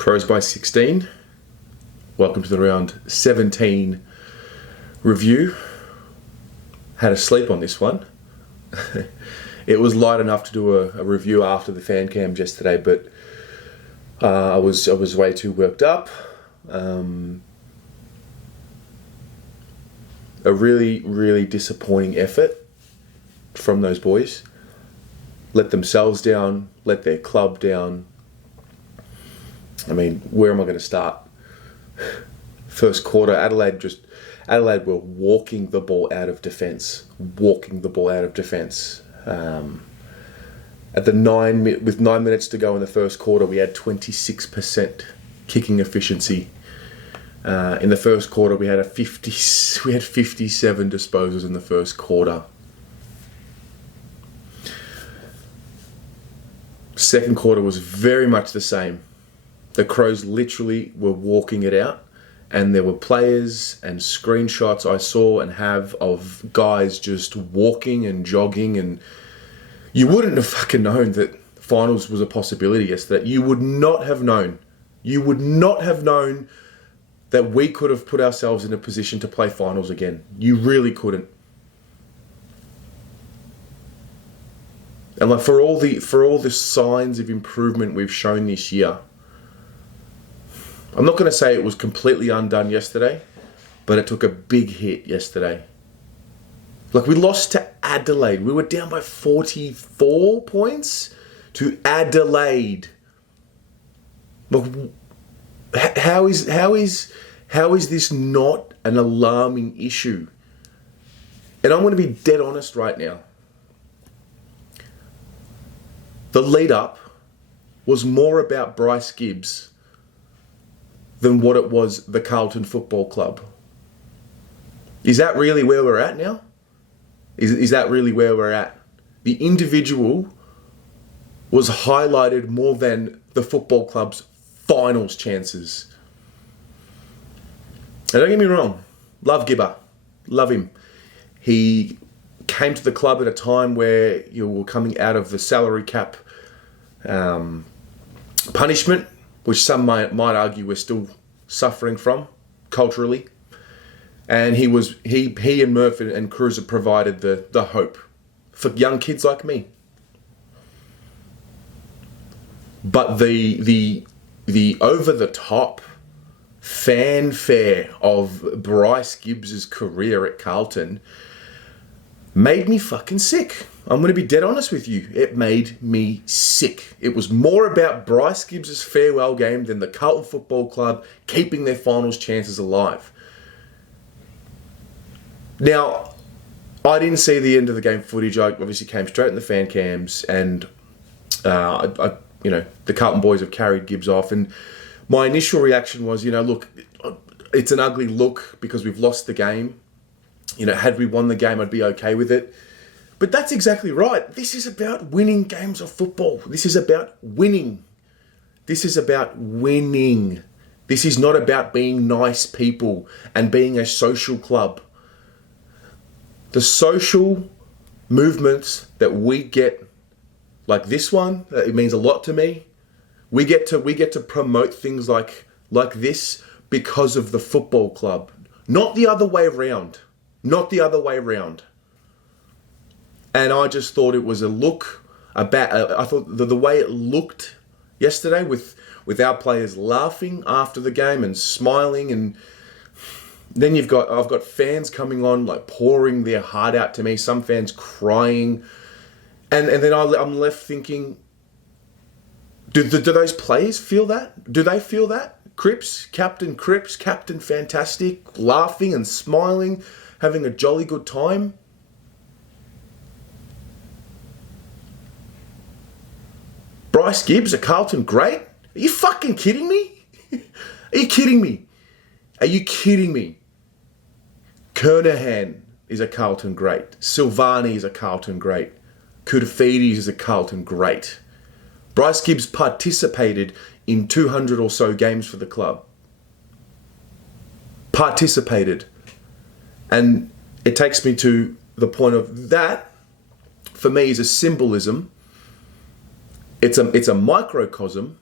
Crows by 16. Welcome to the round 17 review. Had a sleep on this one. It was light enough to do a review after the fan cams yesterday, but I was way too worked up. A really disappointing effort from those boys. Let themselves down, let their club down. I mean, where am I going to start? First quarter, Adelaide were walking the ball out of defence. With 9 minutes to go in the first quarter, we had 26% kicking efficiency. In the first quarter, we had 57 disposals in the first quarter. Second quarter was very much the same. The Crows literally were walking it out, and there were players and screenshots I saw and have of guys just walking and jogging, and you wouldn't have fucking known that finals was a possibility yesterday. You would not have known. You would not have known that we could have put ourselves in a position to play finals again. You really couldn't. And like for all the signs of improvement we've shown this year, I'm not going to say it was completely undone yesterday, but it took a big hit yesterday. Like, we lost to Adelaide. We were down by 44 points to Adelaide. Look, how is this not an alarming issue? And I'm going to be dead honest right now. The lead up was more about Bryce Gibbs than what it was the Carlton Football Club. Is that really where we're at now? Is that really where we're at? The individual was highlighted more than the football club's finals chances. And don't get me wrong, love Gibber, love him. He came to the club at a time where you were coming out of the salary cap punishment, which some might argue we're still suffering from culturally. And he and Murphy and Cruiser provided the hope for young kids like me. But the over the top fanfare of Bryce Gibbs' career at Carlton made me fucking sick. I'm going to be dead honest with you. It made me sick. It was more about Bryce Gibbs' farewell game than the Carlton Football Club keeping their finals chances alive. Now, I didn't see the end of the game footage. I obviously came straight in the fan cams, and the Carlton boys have carried Gibbs off. And my initial reaction was, look, it's an ugly look because we've lost the game. Had we won the game, I'd be okay with it. But that's exactly right. This is about winning games of football. This is about winning. This is not about being nice people and being a social club. The social movements that we get, like this one, it means a lot to me. We get to promote things like this because of the football club, not the other way around. And I just thought it was a look about. I thought the way it looked yesterday with our players laughing after the game and smiling, and then I've got fans coming on like pouring their heart out to me. Some fans crying, and then I'm left thinking, do those players feel that? Do they feel that? Captain Fantastic, laughing and smiling, having a jolly good time. Bryce Gibbs, a Carlton great? Are you fucking kidding me? Are you kidding me? Kernahan is a Carlton great. Silvani is a Carlton great. Koutafidis is a Carlton great. Bryce Gibbs participated in 200 or so games for the club. And it takes me to the point of that, for me, is a symbolism. It's a microcosm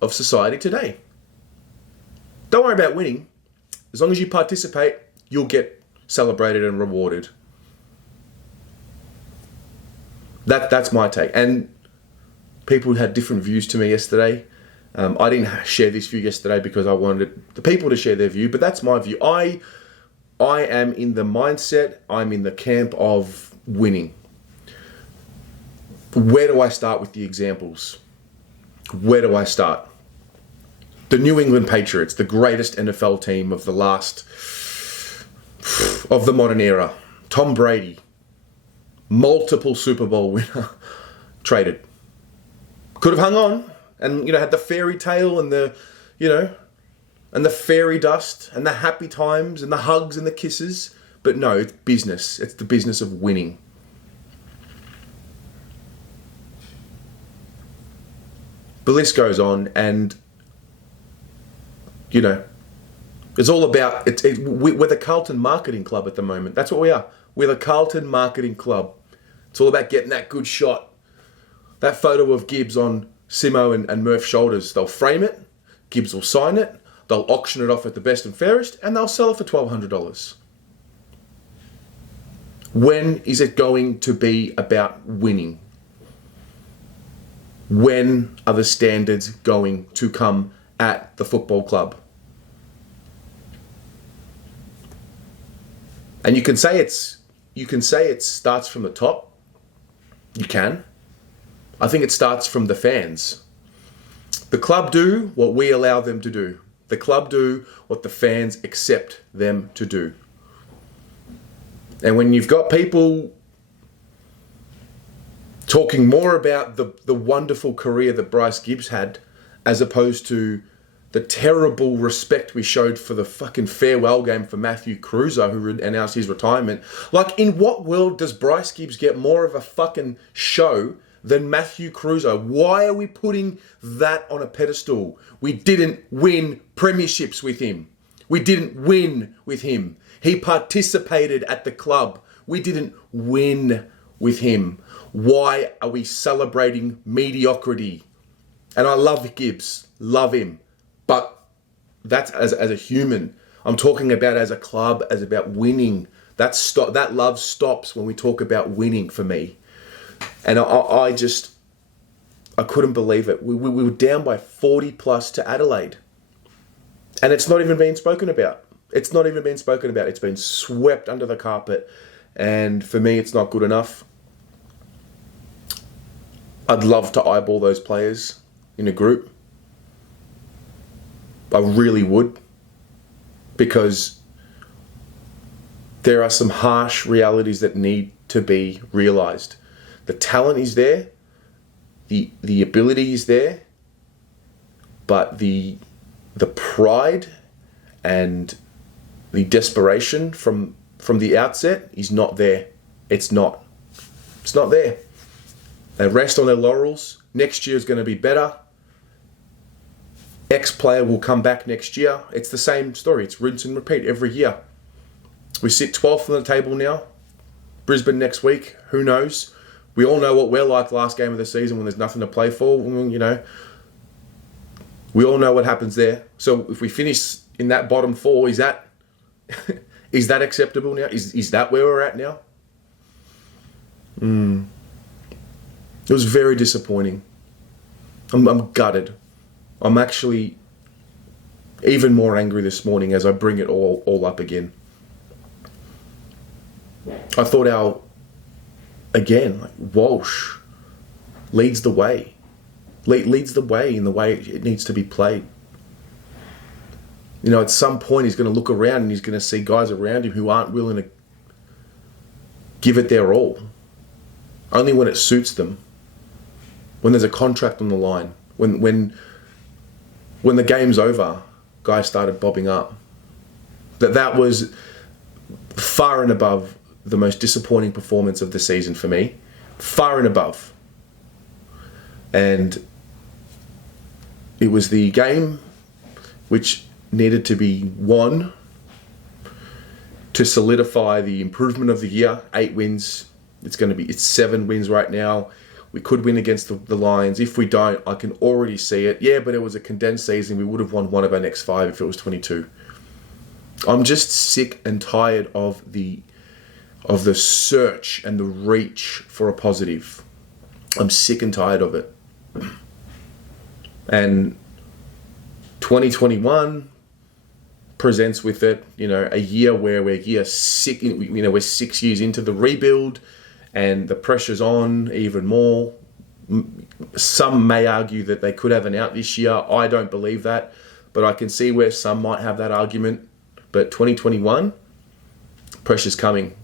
of society today. Don't worry about winning. As long as you participate, you'll get celebrated and rewarded. That's my take. And people had different views to me yesterday. I didn't share this view yesterday because I wanted the people to share their view, but that's my view. I am in the mindset, I'm in the camp of winning. Where do I start with the examples? Where do I start? The New England Patriots, the greatest NFL team of the modern era. Tom Brady, multiple Super Bowl winner, traded. Could have hung on and, had the fairy tale and the fairy dust and the happy times and the hugs and the kisses. But no, it's business. It's the business of winning. The list goes on, and it's all about we're the Carlton Marketing Club at the moment. That's what we are. We're the Carlton Marketing Club. It's all about getting that good shot, that photo of Gibbs on Simo and Murph's shoulders. They'll frame it. Gibbs will sign it. They'll auction it off at the best and fairest, and they'll sell it for $1,200. When is it going to be about winning? When are the standards going to come at the football club? And you can say it starts from the top. You can. I think it starts from the fans. The club do what we allow them to do. The club do what the fans accept them to do. And when you've got people talking more about the wonderful career that Bryce Gibbs had, as opposed to the terrible respect we showed for the fucking farewell game for Matthew Cruiser, who announced his retirement. Like, in what world does Bryce Gibbs get more of a fucking show than Matthew Cruiser? Why are we putting that on a pedestal? We didn't win premierships with him. We didn't win with him. He participated at the club. We didn't win with him. Why are we celebrating mediocrity? And I love Gibbs, love him. But that's as a human. I'm talking about as a club, as about winning. That love stops when we talk about winning for me. And I couldn't believe it. We were down by 40 plus to Adelaide. And it's not even being spoken about. It's been swept under the carpet. And for me, it's not good enough. I'd love to eyeball those players in a group. I really would. Because there are some harsh realities that need to be realised. The talent is there. The ability is there. But the pride and the desperation from the outset is not there. It's not there. They rest on their laurels. Next year is going to be better. X player will come back next year. It's the same story. It's rinse and repeat every year. We sit 12th on the table now. Brisbane next week. Who knows? We all know what we're like last game of the season when there's nothing to play for. We all know what happens there. So if we finish in that bottom four, is that acceptable now? Is that where we're at now? It was very disappointing. I'm gutted. I'm actually even more angry this morning as I bring it all up again. I thought Walsh leads the way. Leads the way in the way it needs to be played. At some point he's going to look around and he's going to see guys around him who aren't willing to give it their all. Only when it suits them. When there's a contract on the line. When the game's over, guys started bobbing up. That was far and above the most disappointing performance of the season for me. Far and above. And it was the game which needed to be won to solidify the improvement of the year. 8 wins. It's 7 wins right now. We could win against the Lions. If we don't, I can already see it. Yeah, but it was a condensed season. We would have won one of our next 5 if it was 22. I'm just sick and tired of the search and the reach for a positive. I'm sick and tired of it. And 2021 presents with it, a year where we're we're 6 years into the rebuild, and the pressure's on even more. Some may argue that they could have an out this year. I don't believe that, but I can see where some might have that argument. But 2021, pressure's coming.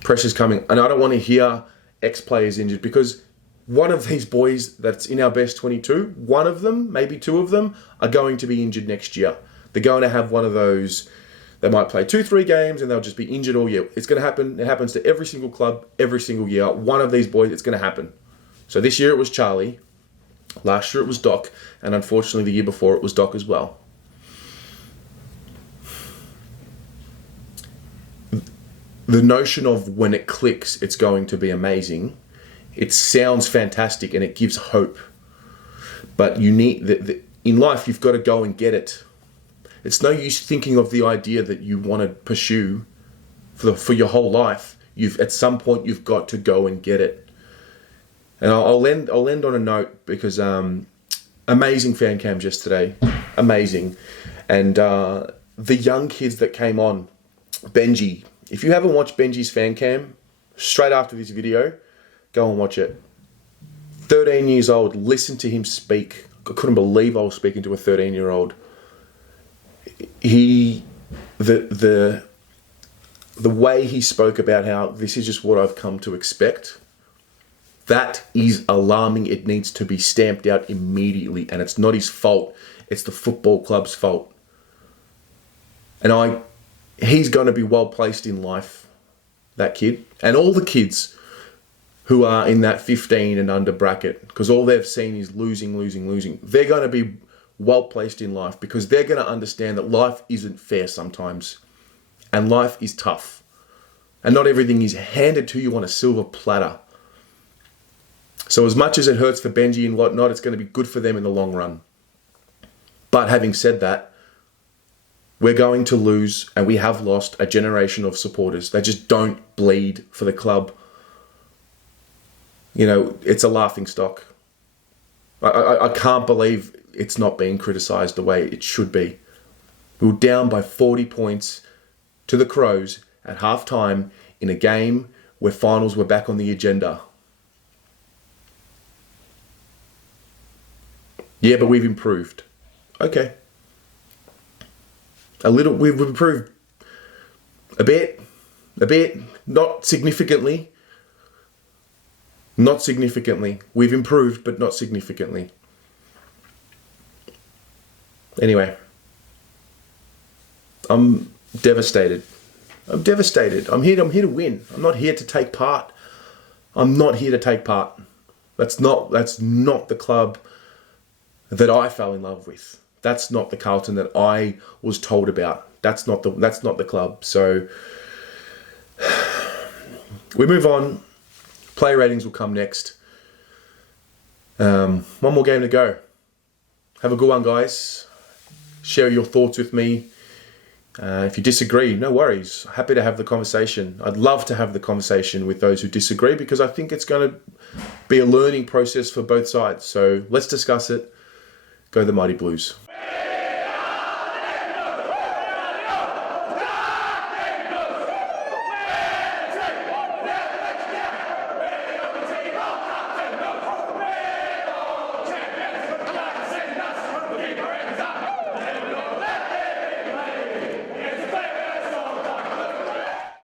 Pressure's coming. And I don't want to hear ex-players injured, because one of these boys that's in our best 22, one of them, maybe 2 of them, are going to be injured next year. They're going to have one of those. They might play 2-3 games and they'll just be injured all year. It's going to happen. It happens to every single club, every single year. One of these boys, it's going to happen. So this year it was Charlie. Last year it was Doc. And unfortunately the year before it was Doc as well. The notion of when it clicks, it's going to be amazing. It sounds fantastic and it gives hope. But you need, in life, you've got to go and get it. It's no use thinking of the idea that you want to pursue for your whole life. At some point, you've got to go and get it. And I'll end on a note, because amazing fan cams yesterday. Amazing. And the young kids that came on, Benji. If you haven't watched Benji's fan cam, straight after this video, go and watch it. 13 years old, listen to him speak. I couldn't believe I was speaking to a 13-year-old. The way he spoke about how this is just what I've come to expect, that is alarming. It needs to be stamped out immediately, and it's not his fault. It's the football club's fault. And he's going to be well placed in life, that kid. And all the kids who are in that 15 and under bracket, because all they've seen is losing. They're going to be well placed in life, because they're going to understand that life isn't fair sometimes. And life is tough. And not everything is handed to you on a silver platter. So as much as it hurts for Benji and whatnot, it's going to be good for them in the long run. But having said that, we're going to lose, and we have lost, a generation of supporters. They just don't bleed for the club. It's a laughing stock. I can't believe it's not being criticised the way it should be. We were down by 40 points to the Crows at half-time in a game where finals were back on the agenda. Yeah, but we've improved. Okay. We've improved a bit, not significantly. Not significantly. We've improved, but not significantly. Anyway, I'm devastated. I'm here to win. I'm not here to take part. That's not the club that I fell in love with. That's not the Carlton that I was told about. That's not the club. So we move on. Player ratings will come next. One more game to go. Have a good one, guys. Share your thoughts with me. If you disagree, no worries. Happy to have the conversation. I'd love to have the conversation with those who disagree, because I think it's going to be a learning process for both sides. So let's discuss it. Go the Mighty Blues.